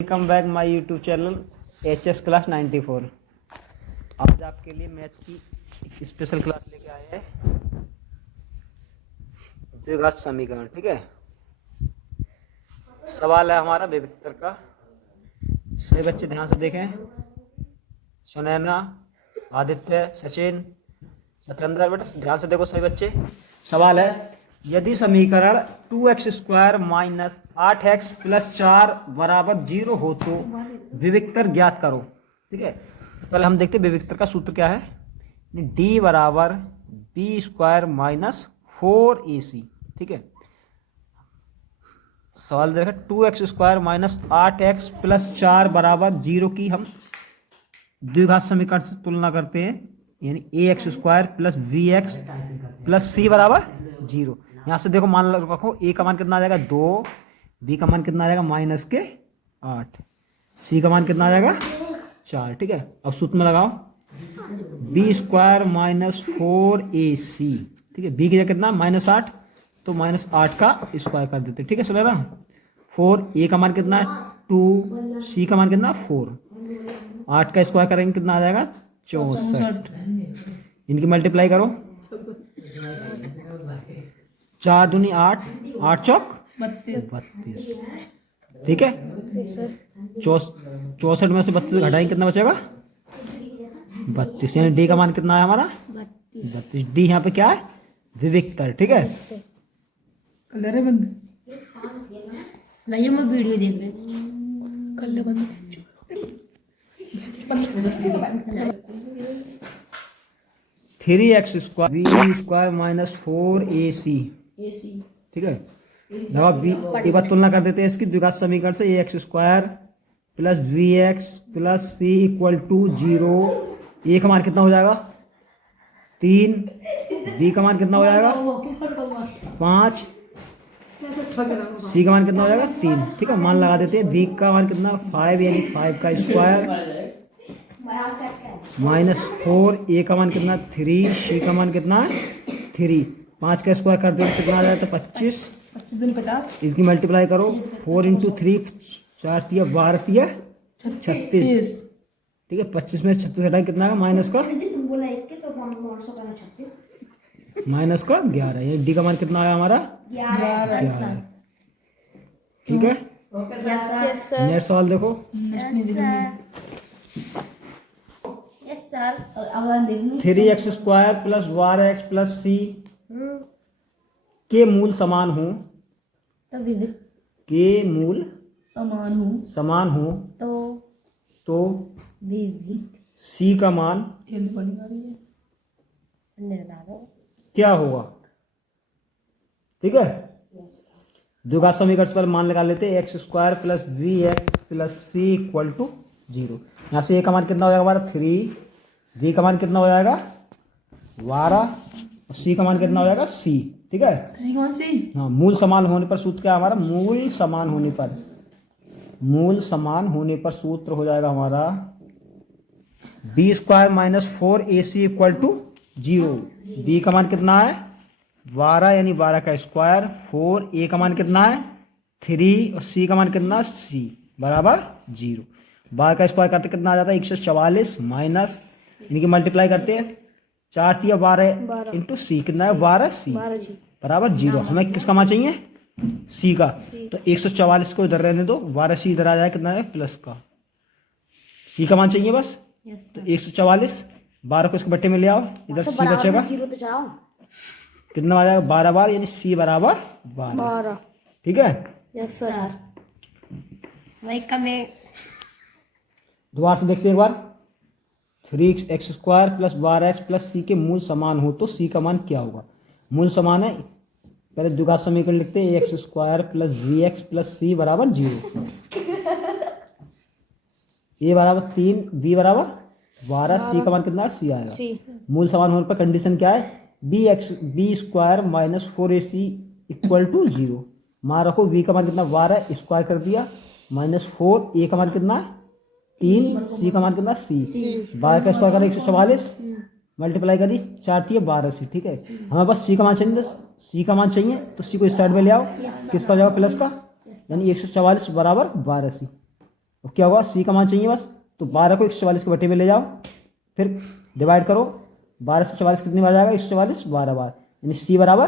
Welcome back my YouTube channel HS class 94। आज आपके लिए मैथ की एक स्पेशल क्लास लेके आए हैं, द्विघात समीकरण। ठीक है, सवाल है हमारा विविक्तर का। सभी बच्चे ध्यान से देखें। सुनैना, आदित्य, सचिन, सत्येंद्र, बेटा ध्यान से देखो सभी बच्चे। सवाल है, यदि समीकरण 2x² माइनस 8x प्लस 4 बराबर 0 हो तो विविक्तर ज्ञात करो। ठीक है, पहले हम देखते हैं विविक्तर का सूत्र क्या है। d बराबर b² माइनस 4ac। ठीक है, सवाल देखा 2x² माइनस 8x प्लस 4 बराबर 0 की हम द्विघात समीकरण से तुलना करते हैं, यानी ax² plus bx plus c बराबर 0। यहाँ से देखो मान रखो a का मान कितना आ जाएगा 2, b का मान कितना आ जाएगा -8, c का मान कितना आ जाएगा 4। ठीक है, अब सूत्र में लगाओ b² माइनस 4ac। ठीक है, b की जगह कितना -8, तो -8 का स्क्वायर कर देते। ठीक है, चले रहा 4, a का मान कितना 2, c का मान कितना 4, 8 का स्क्वायर करेंगे कितना आ जाएगा 64। इनकी मल्टीप्लाई करो, 4 दूनी 8, 8 चौक 32। ठीक है, 64 में से 32 घटाएंगे कितना बचेगा 32, यानी डी का मान कितना है हमारा 32। डी यहाँ पे क्या है विविक्तर। ठीक है, कलर है बंद भैया मैं वीडियो देख रही कलर बंद 3x² b² माइनस 4ac। ठीक है, देखो बी एक बार तुलना कर देते हैं इसकी द्विघात समीकरण से। ax² plus bx plus c equal to 0। a का मान कितना हो जाएगा 3, b का मान कितना हो जाएगा 5, c का मान कितना हो जाएगा 3। ठीक है, मान लगा देते हैं। b का मान कितना 5, यानी 5 का स्क्वायर -4, a का मान कितना 3, c का मान कितना 3, 5 का स्क्वायर कर दो कितना आ जाता है 25, 50। इसकी मल्टीप्लाई करो 4 × 3, 4 × 12 × 36। ठीक है, 25 में 36 हटाए कितना है माइनस का 11। ये डी का मान कितना आया हमारा 11। ठीक है, नेक्स्ट सवाल देखो। Yes sir. 3x² plus 12x plus c के मूल समान हो, तो विविध के मूल समान हो तो विविध c का मान क्या होगा। ठीक है, द्विघात समीकरण पर मान लगा लेते हैं x² plus bx plus c equal to 0। यहाँ से a का मान कितना हो जाएगा हमारा 3, b का मान कितना हो जाएगा 12 और c का मान कितना हो जाएगा c। ठीक है, हाँ, मूल समान होने पर सूत्र क्या है हमारा, मूल समान होने पर सूत्र हो जाएगा हमारा b² minus 4ac equal to 0। b का मान कितना है 12, यानी 12 का स्क्वायर, 4, a का मान कितना है 3 और c का मान कितना c बराबर 0। 12 का स्क्वायर करते कितना आ जाता है 144 माइनस इनकी मल्टीप्लाई करते हैं 4 × 12 इंटू c कितना है 12c बराबर 0। हमें किसका मान चाहिए c का, तो 144 को इधर रहने दो, 12c इधर आ जाए कितना है प्लस का, c का मान चाहिए बस। तो 144 12 को इसके बट्टे में ले आओ, इधर c बचेगा कितना आ जाएगा 12 बार, यानी c बराबर 12। ठीक है, यस सर। वही कमें दोबारा से देखते हैं एक बार। 3x² plus 12x plus c के मूल समान हो तो c का मान क्या होगा। मूल समान है, पहले द्विघात समीकरण लिखते हैं ax² plus bx plus c बराबर 0। a बराबर 3, b बराबर 12, c का मान कितना है c आएगा। मूल समान होने पर कंडीशन क्या है b² minus 4ac equal to 0। मान रखो b का मान कितना 12, स्क्वायर कर दिया, -4, a का मान कितना 3, c का मान कितना c, 12 का स्क्वायर करें 144 मल्टीप्लाई करी 4 × 12c। ठीक है, हमें बस c का मान चाहिए, तो c को इस साइड में ले आओ, किसका हो जाएगा प्लस का, यानी 144 बराबर 12c। तो क्या होगा, सी का मान चाहिए बस, तो 12 को 144 के बटे में ले जाओ, फिर डिवाइड करो, 12 से 44 कितनी बार जाएगा, 144 12 बार, यानी सी बराबर